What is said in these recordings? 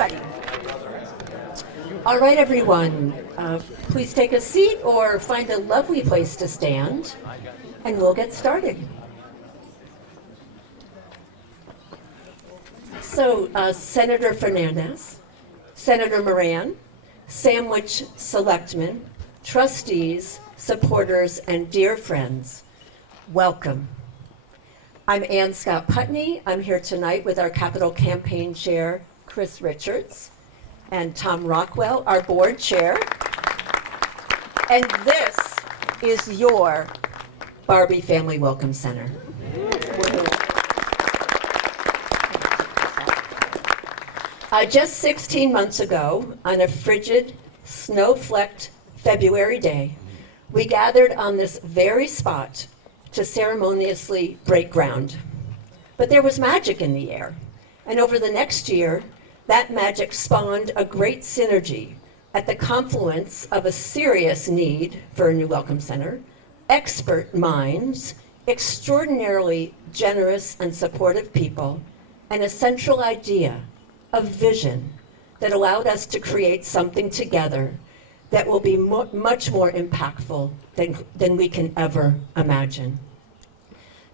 everybody. All right, everyone. Please take a seat or find a lovely place to stand, and we'll get started. So, Senator Fernandez, Senator Moran, Sandwich Selectmen, trustees, supporters, and dear friends, welcome. I'm Ann Scott Putney. I'm here tonight with our Capital Campaign Chair, Chris Richards, and Tom Rockwell, our board chair. And this is your Barbey Family Welcome Center. Just 16 months ago, on a frigid, snow-flecked February day, we gathered on this very spot to ceremoniously break ground. But there was magic in the air, and over the next year, that magic spawned a great synergy at the confluence of a serious need for a new Welcome Center, expert minds, extraordinarily generous and supportive people, and a central idea, a vision that allowed us to create something together that will be much more impactful than we can ever imagine.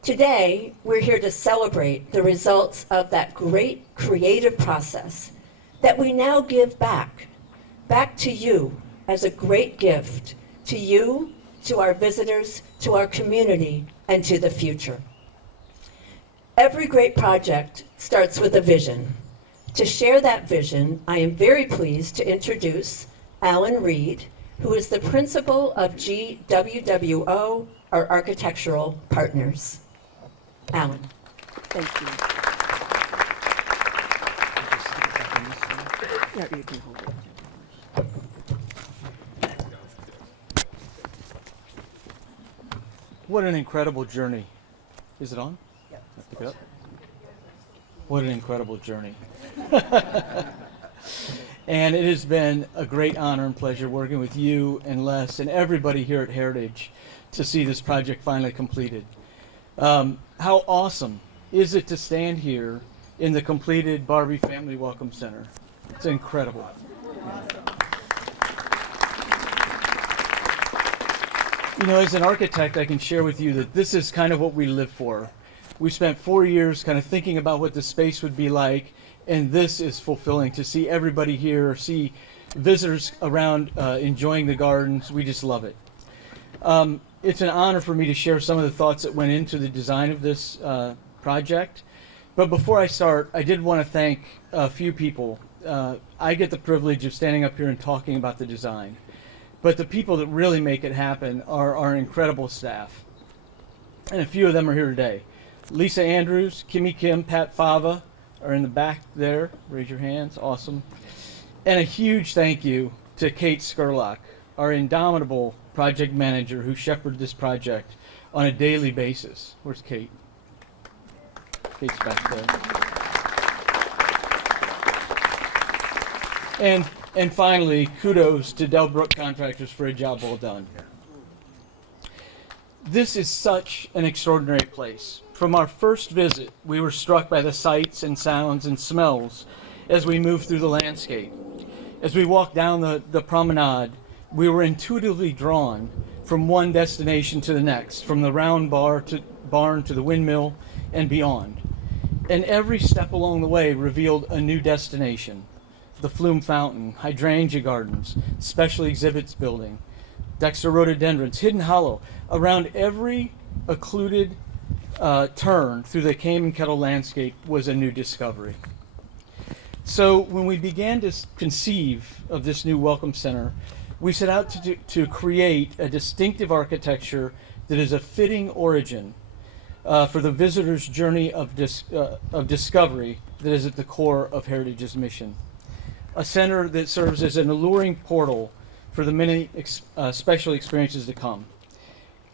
Today, we're here to celebrate the results of that great creative process that we now give back to you as a great gift, to you, to our visitors, to our community, and to the future. Every great project starts with a vision. To share that vision, I am very pleased to introduce Alan Reed, who is the principal of GWWO, our architectural partners. Alan. Thank you. Yeah, you can hold it. What an incredible journey. Is it on? Yeah. Pick it up. What an incredible journey. And it has been a great honor and pleasure working with you and Les and everybody here at Heritage to see this project finally completed. How awesome is it to stand here in the completed Barbey Family Welcome Center? It's incredible. You know, as an architect, I can share with you that this is kind of what we live for. We spent 4 years kind of thinking about what the space would be like, and this is fulfilling to see everybody here, see visitors around enjoying the gardens. We just love it. It's an honor for me to share some of the thoughts that went into the design of this project. But before I start, I did want to thank a few people. I get the privilege of standing up here and talking about the design. But the people that really make it happen are our incredible staff. And a few of them are here today. Lisa Andrews, Kimmy Kim, Pat Fava are in the back there. Raise your hands. Awesome. And a huge thank you to Kate Skurlock, our indomitable project manager who shepherded this project on a daily basis. Where's Kate? Kate's back there. And finally, kudos to Delbrook Contractors for a job well done. This is such an extraordinary place. From our first visit, we were struck by the sights and sounds and smells as we moved through the landscape. As we walked down the promenade, we were intuitively drawn from one destination to the next, from the round barn to the windmill and beyond. And every step along the way revealed a new destination. The Flume Fountain, Hydrangea Gardens, Special Exhibits Building, Dexter Rhododendrons, Hidden Hollow. Around every occluded turn through the Cayman Kettle landscape was a new discovery. So when we began to conceive of this new Welcome Center, we set out to create a distinctive architecture that is a fitting origin for the visitor's journey of discovery that is at the core of Heritage's mission. A center that serves as an alluring portal for the many special experiences to come.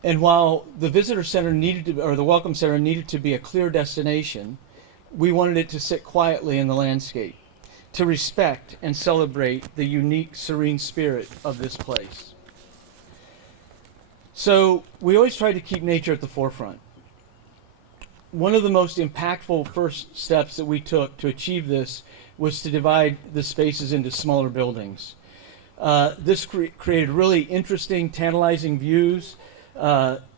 And while the visitor center the Welcome Center needed to be a clear destination, we wanted it to sit quietly in the landscape, to respect and celebrate the unique, serene spirit of this place. So we always try to keep nature at the forefront. One of the most impactful first steps that we took to achieve this was to divide the spaces into smaller buildings. This created really interesting, tantalizing views,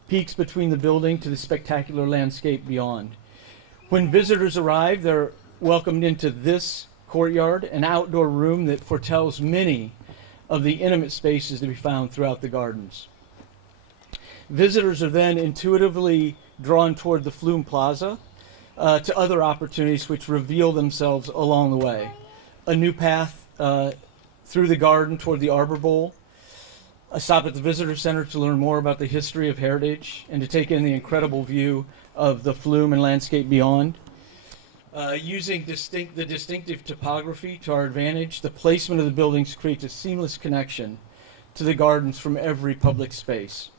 peeks between the building to the spectacular landscape beyond. When visitors arrive, they're welcomed into this courtyard, an outdoor room that foretells many of the intimate spaces to be found throughout the gardens. Visitors are then intuitively drawn toward the Flume Plaza to other opportunities which reveal themselves along the way. A new path through the garden toward the Arbor Bowl, a stop at the Visitor Center to learn more about the history of Heritage and to take in the incredible view of the Flume and landscape beyond. Using the distinctive topography to our advantage, the placement of the buildings creates a seamless connection to the gardens from every public space.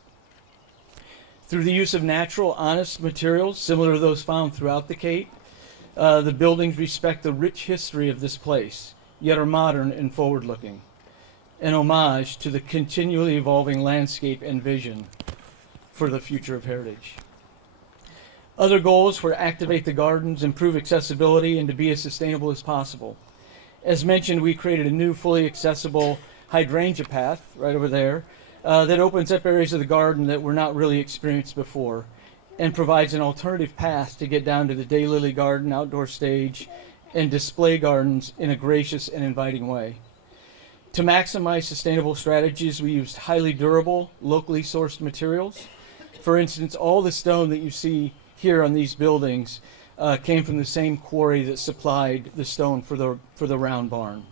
Through the use of natural, honest materials similar to those found throughout the Cape, the buildings respect the rich history of this place, yet are modern and forward-looking, an homage to the continually evolving landscape and vision for the future of Heritage. Other goals were to activate the gardens, improve accessibility, and to be as sustainable as possible. As mentioned, we created a new fully accessible hydrangea path right over there that opens up areas of the garden that were not really experienced before and provides an alternative path to get down to the daylily garden, outdoor stage, and display gardens in a gracious and inviting way. To maximize sustainable strategies, we used highly durable, locally sourced materials. For instance, all the stone that you see here on these buildings came from the same quarry that supplied the stone for the round barn.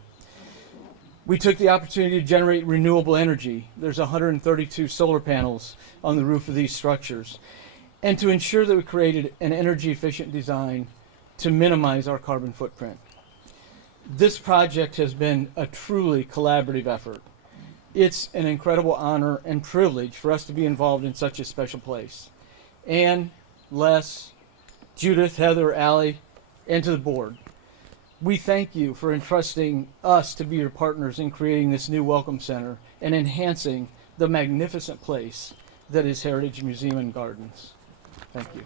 We took the opportunity to generate renewable energy. There's 132 solar panels on the roof of these structures, and to ensure that we created an energy efficient design to minimize our carbon footprint. This project has been a truly collaborative effort. It's an incredible honor and privilege for us to be involved in such a special place. Anne, Les, Judith, Heather, Allie, and to the board, we thank you for entrusting us to be your partners in creating this new Welcome Center and enhancing the magnificent place that is Heritage Museum and Gardens. Thank you.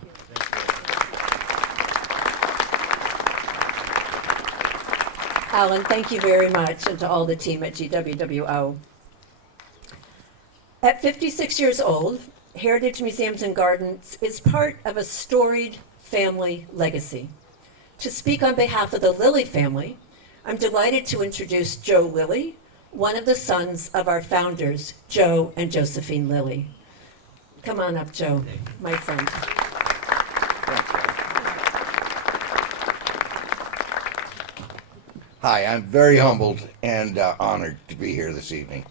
Alan, thank you very much, and to all the team at GWWO. At 56 years old, Heritage Museums and Gardens is part of a storied family legacy. To speak on behalf of the Lilly family, I'm delighted to introduce Joe Lilly, one of the sons of our founders, Joe and Josephine Lilly. Come on up, Joe, my friend. Hi, I'm very humbled and honored to be here this evening.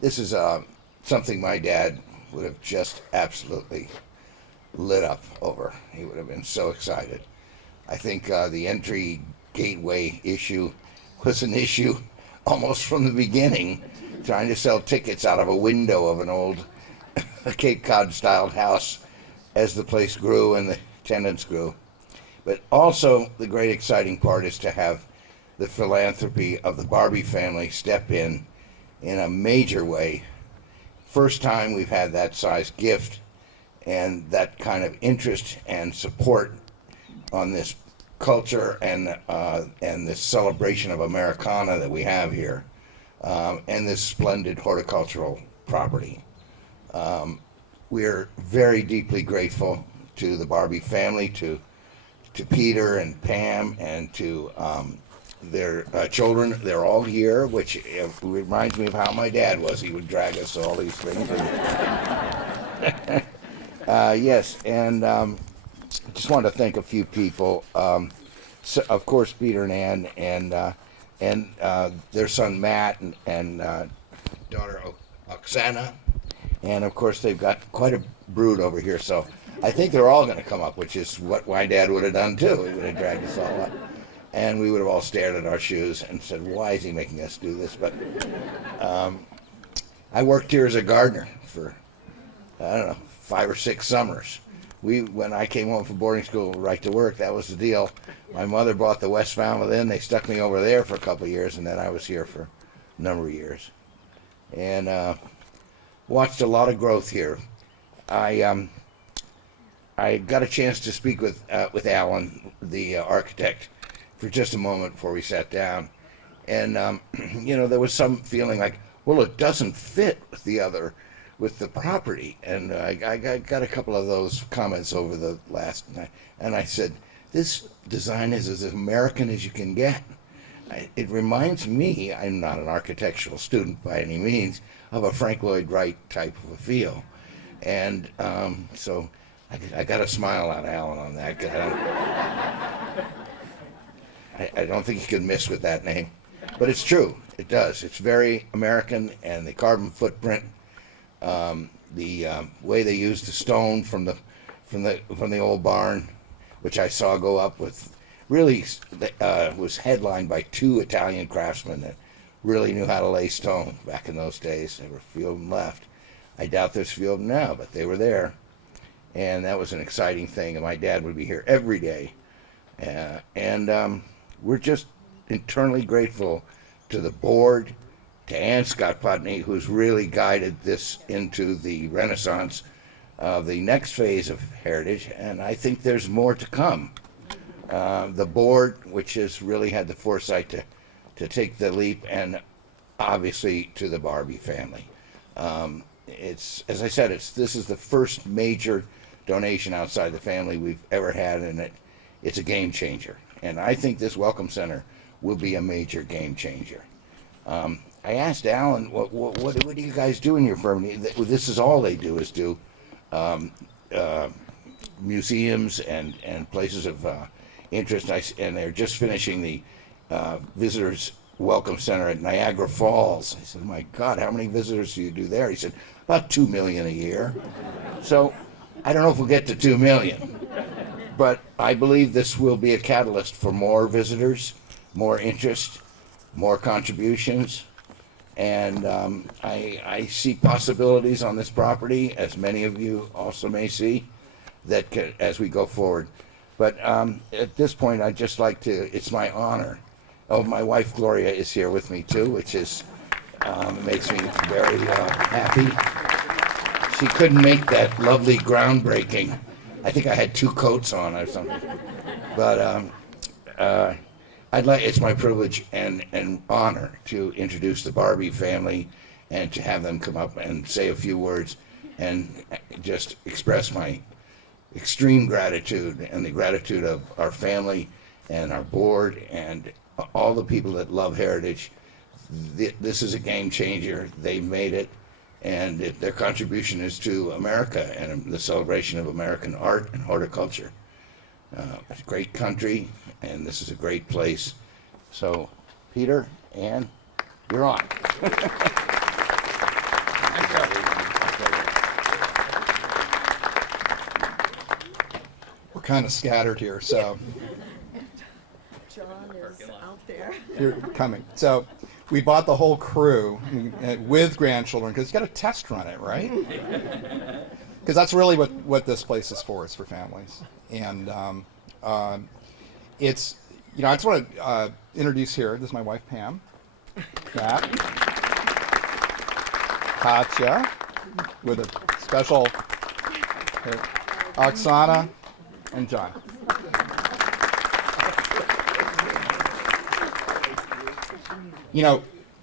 This is something my dad would have just absolutely lit up over. He would have been so excited. I think the entry gateway issue was an issue almost from the beginning, trying to sell tickets out of a window of an old Cape Cod-styled house as the place grew and the attendance grew. But also the great exciting part is to have the philanthropy of the Barbey family step in a major way. First time we've had that size gift and that kind of interest and support on this culture and this celebration of Americana that we have here, and this splendid horticultural property. We're very deeply grateful to the Barbey family, to Peter and Pam, and to their children. They're all here, which reminds me of how my dad was. He would drag us to all these things. Yes, and just wanted to thank a few people. So, of course, Peter and Ann, and their son Matt and daughter Oksana, and of course they've got quite a brood over here. So I think they're all going to come up, which is what my dad would have done too. He would have dragged us all up, and we would have all stared at our shoes and said, "Why is he making us do this?" But I worked here as a gardener for 5 or 6 summers. When I came home from boarding school, right to work, that was the deal. My mother bought the West Falmouth Inn. They stuck me over there for a couple of years, and then I was here for a number of years, and watched a lot of growth here. I got a chance to speak with Alan, the architect, for just a moment before we sat down. And, there was some feeling like, well, it doesn't fit with the property. And I got a couple of those comments over the last night. And I said, this design is as American as you can get. It reminds me, I'm not an architectural student by any means, of a Frank Lloyd Wright type of a feel. And so I got a smile out of Alan on that. 'Cause I don't think he could miss with that name. But it's true. It does. It's very American, and the carbon footprint, the way they used the stone from the old barn, which I saw go up with, really was headlined by 2 Italian craftsmen that really knew how to lay stone back in those days. There were a few of them left. I doubt there's a few of them now, but they were there. And that was an exciting thing. And my dad would be here every day. We're just eternally grateful to the board, to Ann Scott Putney, who's really guided this into the renaissance of the next phase of heritage. And I think there's more to come. The board, which has really had the foresight to take the leap, and obviously to the Barbey family. It's, as I said, this is the first major donation outside the family we've ever had, and it's a game changer. And I think this Welcome Center will be a major game changer. I asked Alan, what do you guys do in your firm? This is all they do is do museums and places of interest. And they're just finishing the Visitors Welcome Center at Niagara Falls. I said, my God, how many visitors do you do there? He said, about 2 million a year. So I don't know if we'll get to 2 million. But I believe this will be a catalyst for more visitors, more interest, more contributions. And I see possibilities on this property, as many of you also may see, as we go forward. But at this point, I'd just like to, it's my honor. Oh, my wife Gloria is here with me too, which is makes me very happy. She couldn't make that lovely groundbreaking. I think I had 2 coats on or something. But it's my privilege and honor to introduce the Barbey family and to have them come up and say a few words and just express my extreme gratitude and the gratitude of our family and our board and all the people that love heritage. This is a game changer. They made it, and their contribution is to America and the celebration of American art and horticulture. It's a great country, and this is a great place. So, Peter, Ann, you're on. We're kind of scattered here, so John is out there. you're coming. So we bought the whole crew with grandchildren because you got to test run it, right? Because that's really what this place is for. It's for families, and it's I just want to introduce here. This is my wife Pam, Matt, Katya, with a special Oksana, and John.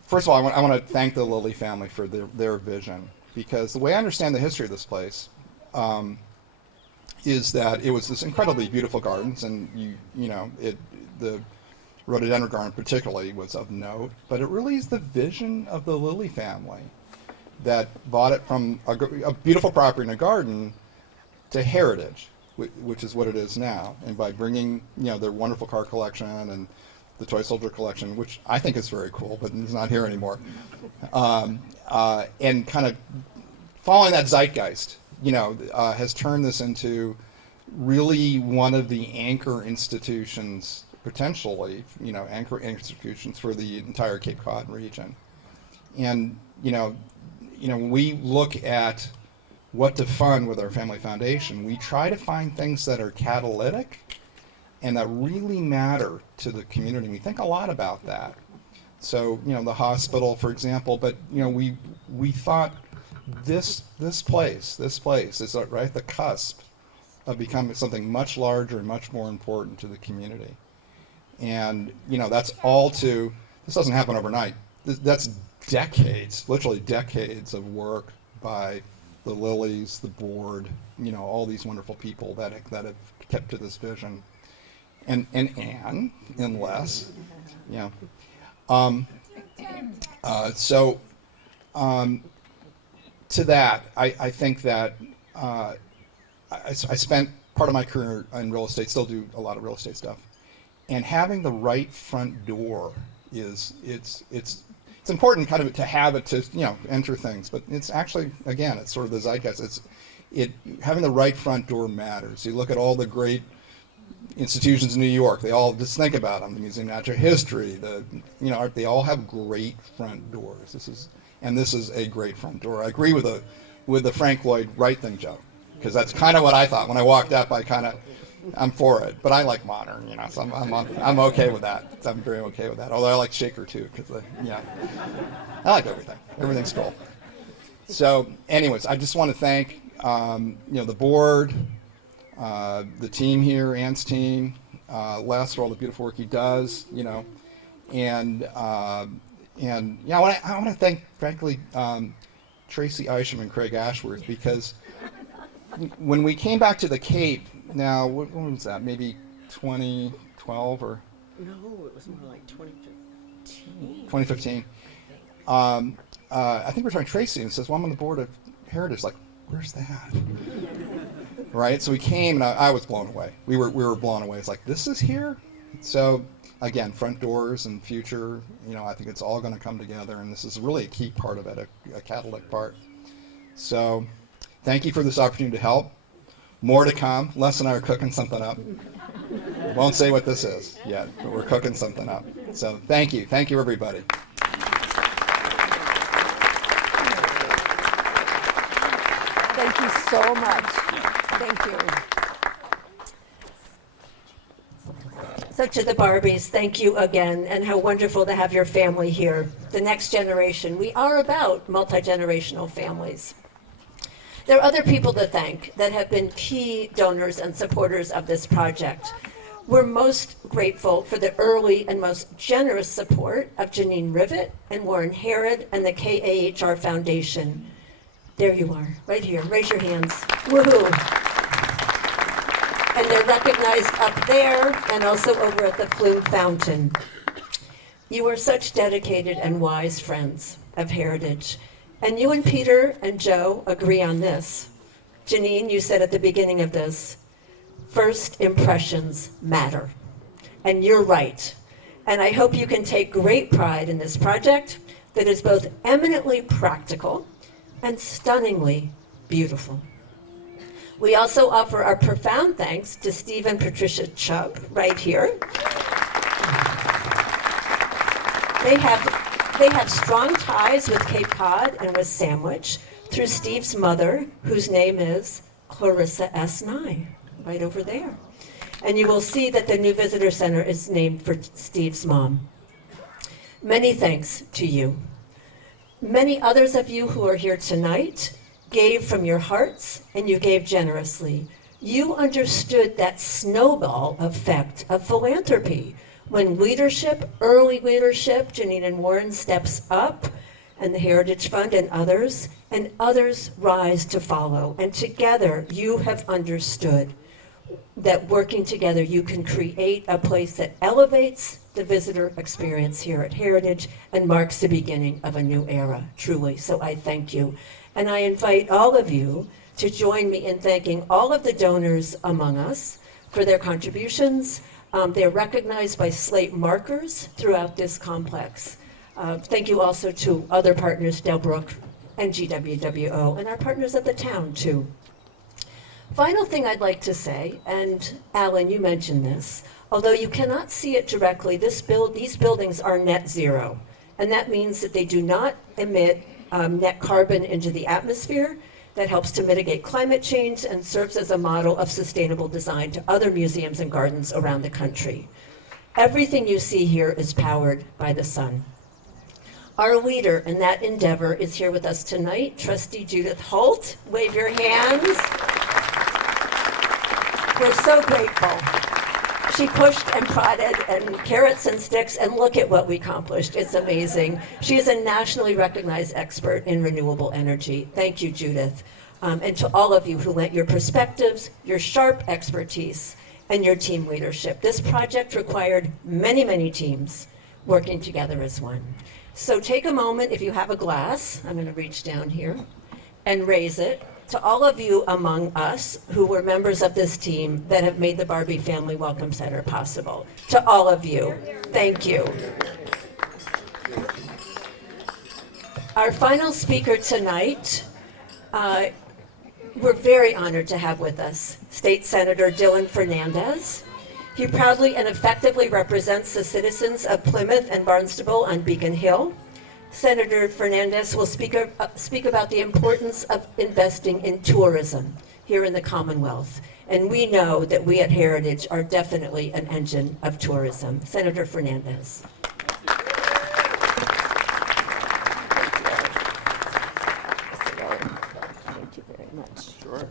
First of all, I want to thank the Lilly family for their vision, because the way I understand the history of this place is that it was this incredibly beautiful gardens, and the rhododendron garden particularly was of note, but it really is the vision of the Lilly family that bought it from a beautiful property in a garden to heritage, which is what it is now. And by bringing their wonderful car collection and the toy soldier collection, which I think is very cool, but it's not here anymore, and kind of following that zeitgeist, has turned this into really one of the anchor institutions, potentially, anchor institutions for the entire Cape Cod region. And when we look at what to fund with our family foundation, we try to find things that are catalytic and that really matter to the community. We think a lot about that. So, the hospital, for example, but we thought this place is right at the cusp of becoming something much larger and much more important to the community. And, that's all this doesn't happen overnight. That's decades, literally decades of work by the Lilies, the board, all these wonderful people that have kept to this vision. And Anne, and Les, to that, I think that I spent part of my career in real estate, still do a lot of real estate stuff, and having the right front door it's important kind of to have it to enter things, but it's actually, again, it's sort of the zeitgeist. Having the right front door matters. You look at all the great institutions in New York, they all, just think about them, the Museum of Natural History, they all have great front doors. This is a great front door. I agree with the Frank Lloyd Wright thing, Joe, because that's kind of what I thought when I walked up. I'm for it, but I like modern, so I'm okay with that. I'm very okay with that. Although I like Shaker too, because I like everything. Everything's cool. So, anyways, I just want to thank the board, the team here, Ann's team, Les for all the beautiful work he does, and I want to thank, frankly, Tracy Isham and Craig Ashworth, because when we came back to the Cape, now, when was that? Maybe 2012 or? No, it was more like 2015. 2015. I think we're talking to Tracy, and says, well, I'm on the board of Heritage. Like, where's that? Right? So we came, and I was blown away. We were blown away. It's like, this is here? So, again, front doors and future, I think it's all going to come together, and this is really a key part of it, a catalytic part. So, thank you for this opportunity to help. More to come. Les and I are cooking something up. Won't say what this is yet, but we're cooking something up. So thank you. Thank you, everybody. Thank you so much. Thank you. So to the Barbies, thank you again, and how wonderful to have your family here. The next generation. We are about multi-generational families. There are other people to thank that have been key donors and supporters of this project. We're most grateful for the early and most generous support of Janine Rivet and Warren Herod and the KAHR Foundation. There you are, right here. Raise your hands. Woohoo! And they're recognized up there and also over at the Flume Fountain. You are such dedicated and wise friends of Heritage. And you and Peter and Joe agree on this. Janine, you said at the beginning of this, first impressions matter. And you're right. And I hope you can take great pride in this project that is both eminently practical and stunningly beautiful. We also offer our profound thanks to Steve and Patricia Chubb right here. They have strong ties with Cape Cod and with Sandwich through Steve's mother, whose name is Clarissa S. Nye, right over there. And you will see that the new visitor center is named for Steve's mom. Many thanks to you. Many others of you who are here tonight gave from your hearts, and you gave generously. You understood that snowball effect of philanthropy. When leadership, early leadership, Janine and Warren steps up, and the Heritage Fund and others rise to follow. And together, you have understood that working together, you can create a place that elevates the visitor experience here at Heritage and marks the beginning of a new era, truly. So I thank you. And I invite all of you to join me in thanking all of the donors among us for their contributions. They're recognized by slate markers throughout this complex. Thank you also to other partners, Delbrook and GWWO, and our partners at the town, too. Final thing I'd like to say, and Alan, you mentioned this, although you cannot see it directly, these buildings are net zero, and that means that they do not emit net carbon into the atmosphere. That helps to mitigate climate change and serves as a model of sustainable design to other museums and gardens around the country. Everything you see here is powered by the sun. Our leader in that endeavor is here with us tonight, Trustee Judith Holt. Wave your hands. We're so grateful. She pushed and prodded and carrots and sticks, and look at what we accomplished. It's amazing. She is a nationally recognized expert in renewable energy. Thank you, Judith. And to all of you who lent your perspectives, your sharp expertise, and your team leadership. This project required many, many teams working together as one. So take a moment, if you have a glass, I'm going to reach down here, and raise it to all of you among us who were members of this team that have made the Barbey Family Welcome Center possible. To all of you, thank you. Our final speaker tonight, we're very honored to have with us State Senator Dylan Fernandez. He proudly and effectively represents the citizens of Plymouth and Barnstable on Beacon Hill. Senator Fernandez will speak about the importance of investing in tourism here in the Commonwealth. And we know that we at Heritage are definitely an engine of tourism. Senator Fernandez. Thank you very much. Sure.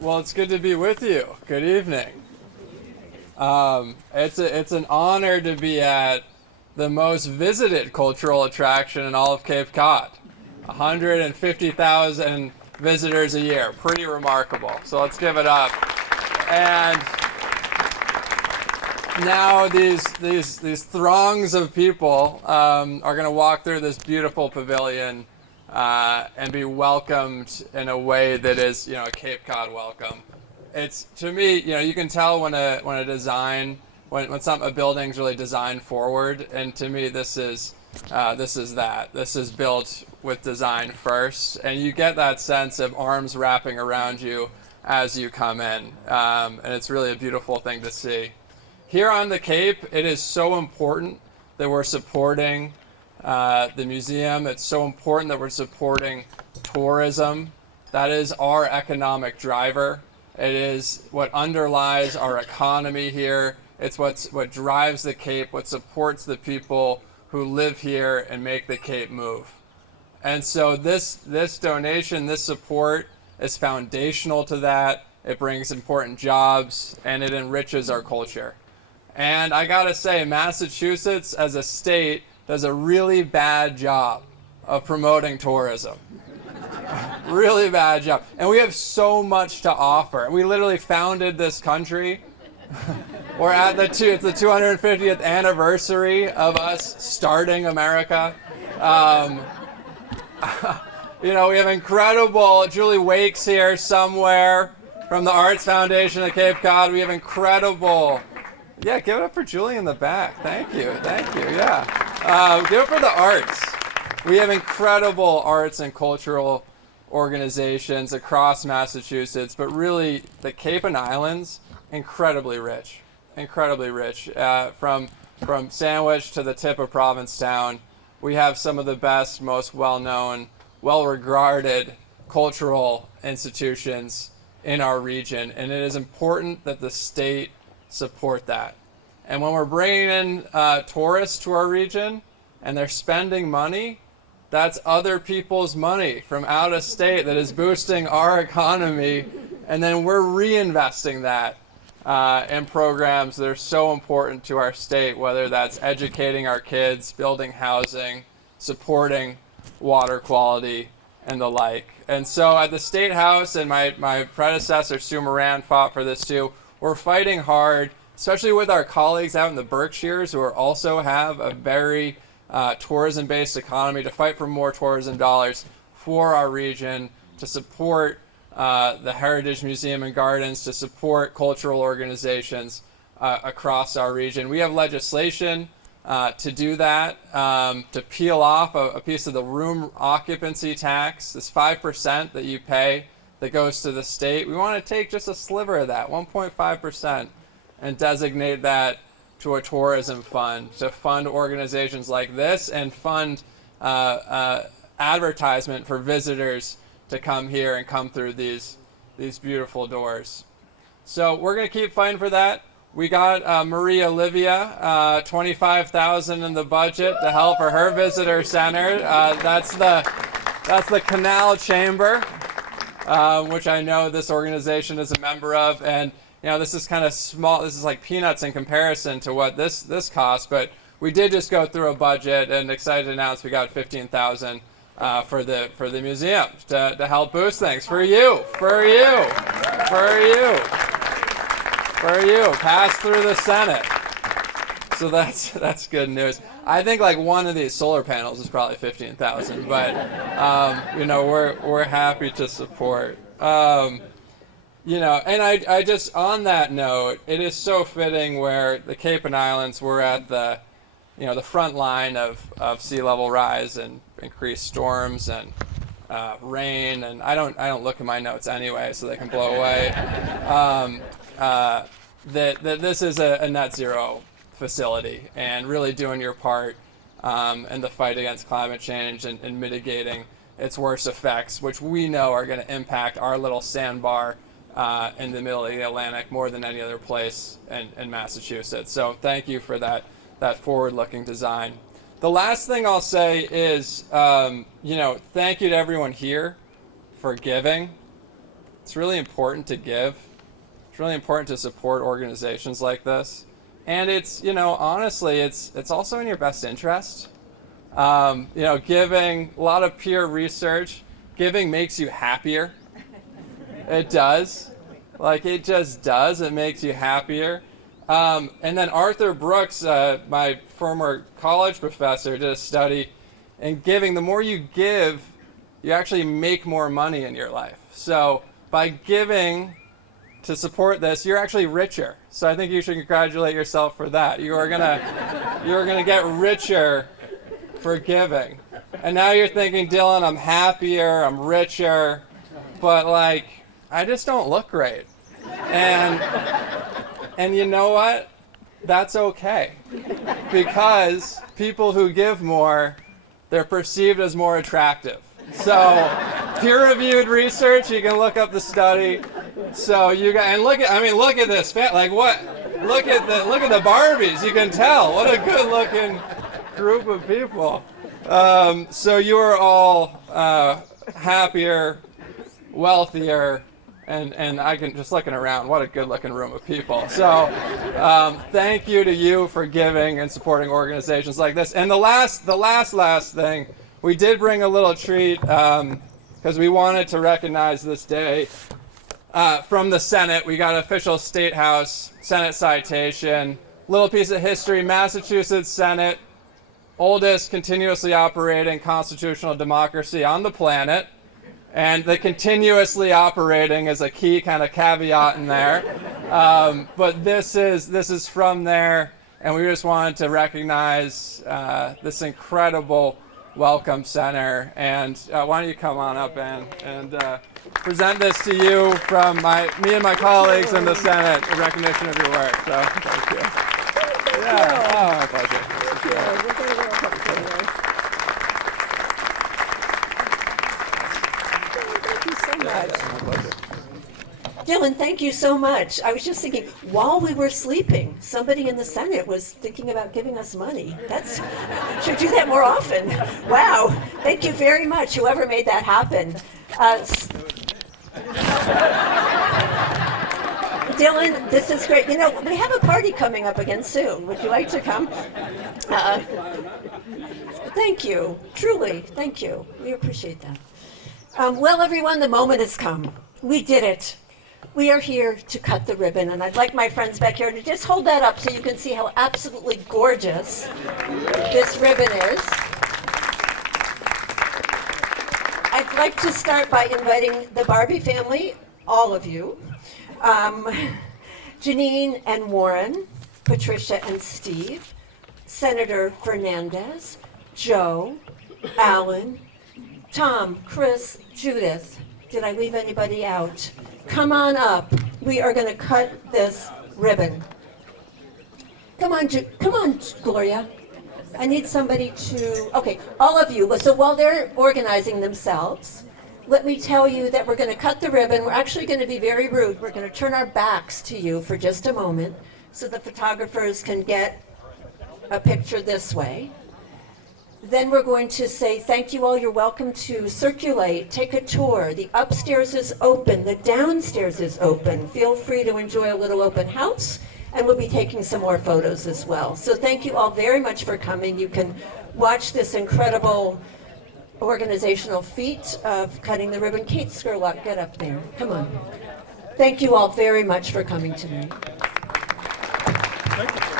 Well, it's good to be with you. Good evening. It's an honor to be at the most visited cultural attraction in all of Cape Cod. 150,000 visitors a year. Pretty remarkable. So let's give it up. And now these throngs of people are going to walk through this beautiful pavilion and be welcomed in a way that is, a Cape Cod welcome. It's, to me, you can tell when a building's really designed forward, and to me this is that. This is built with design first, and you get that sense of arms wrapping around you as you come in, and it's really a beautiful thing to see. Here on the Cape, it is so important that we're supporting the museum. It's so important that we're supporting tourism. That is our economic driver. It is what underlies our economy here. It's what drives the Cape, what supports the people who live here and make the Cape move. And so this donation, this support is foundational to that. It brings important jobs and it enriches our culture. And I gotta say, Massachusetts as a state does a really bad job of promoting tourism. Really bad job. And we have so much to offer. We literally founded this country. We're at it's the 250th anniversary of us starting America. We have incredible, Julie Wake's here somewhere from the Arts Foundation of Cape Cod. We have incredible, give it up for Julie in the back. Thank you, yeah. Give it for the arts. We have incredible arts and cultural organizations across Massachusetts, but really the Cape and Islands, incredibly rich. From Sandwich to the tip of Provincetown, we have some of the best, most well-known, well-regarded cultural institutions in our region, and it is important that the state support that. And when we're bringing in tourists to our region and they're spending money, that's other people's money from out of state that is boosting our economy, and then we're reinvesting that in programs that are so important to our state, whether that's educating our kids, building housing, supporting water quality, and the like. And so at the State House, and my predecessor, Sue Moran, fought for this too, we're fighting hard, especially with our colleagues out in the Berkshires who also have a very tourism-based economy, to fight for more tourism dollars for our region, to support the Heritage Museum and Gardens, to support cultural organizations across our region. We have legislation to do that, to peel off a piece of the room occupancy tax, this 5% that you pay that goes to the state. We want to take just a sliver of that, 1.5%, and designate that to a tourism fund, to fund organizations like this and fund advertisement for visitors to come here and come through these beautiful doors. So we're going to keep fighting for that. We got Marie Olivia, $25,000 in the budget to help her visitor center. That's the Canal Chamber, which I know this organization is a member of, and this is kind of small. This is like peanuts in comparison to what this costs. But we did just go through a budget, and excited to announce we got $15,000 for the museum to help boost things for you. Pass through the Senate. So that's good news. I think like one of these solar panels is probably $15,000, but we're happy to support. And I just, on that note, it is so fitting where the Cape and Islands, we're at the front line of sea level rise and increased storms and rain, and I don't look at my notes anyway, so they can blow away. That this is a net zero facility, and really doing your part in the fight against climate change and mitigating its worst effects, which we know are going to impact our little sandbar in the middle of the Atlantic more than any other place in Massachusetts. So thank you for that forward-looking design. The last thing I'll say is, thank you to everyone here for giving. It's really important to give. It's really important to support organizations like this. And it's, honestly, it's also in your best interest. Giving, a lot of peer research, giving makes you happier. It does. It just does. It makes you happier. And then Arthur Brooks, my former college professor, did a study in giving. The more you give, you actually make more money in your life. So by giving to support this, you're actually richer. So I think you should congratulate yourself for that. You're gonna get richer for giving. And now you're thinking, Dylan, I'm happier, I'm richer, but I just don't look great. And you know what? That's okay. Because people who give more, they're perceived as more attractive. So peer-reviewed research, you can look up the study. So look at this. Look at the Barbies. You can tell what a good-looking group of people. So you are all happier, wealthier, and I can just looking around. What a good-looking room of people. So thank you to you for giving and supporting organizations like this. And the last thing, we did bring a little treat because we wanted to recognize this day. From the Senate, we got an official State House Senate citation. Little piece of history, Massachusetts Senate, oldest continuously operating constitutional democracy on the planet. And the continuously operating is a key kind of caveat in there. But this is from there, and we just wanted to recognize this incredible Welcome Center. And why don't you come on up and present this to you from me and my colleagues in the Senate in recognition of your work. So thank you. Yeah, my pleasure. Dylan, thank you so much. I was just thinking, while we were sleeping, somebody in the Senate was thinking about giving us money. Should do that more often. Wow, thank you very much, whoever made that happen. Dylan, this is great. We have a party coming up again soon. Would you like to come? Thank you, truly, thank you. We appreciate that. Well, everyone, the moment has come. We did it. We are here to cut the ribbon, and I'd like my friends back here to just hold that up so you can see how absolutely gorgeous this ribbon is. I'd like to start by inviting the Barbey family, all of you, Janine and Warren, Patricia and Steve, Senator Fernandez, Joe, Alan, Tom, Chris, Judith. Did I leave anybody out? Come on up. We are going to cut this ribbon. Come on, Gloria. I need somebody to, okay, all of you. So while they're organizing themselves, let me tell you that we're going to cut the ribbon. We're actually going to be very rude. We're going to turn our backs to you for just a moment so the photographers can get a picture this way. Then we're going to say thank you all. You're welcome to circulate, take a tour. The upstairs is open, the downstairs is open. Feel free to enjoy a little open house, and we'll be taking some more photos as well. So thank you all very much for coming. You can watch this incredible organizational feat of cutting the ribbon. Kate Skurlock, get up there. Come on. Thank you all very much for coming tonight. Thank you.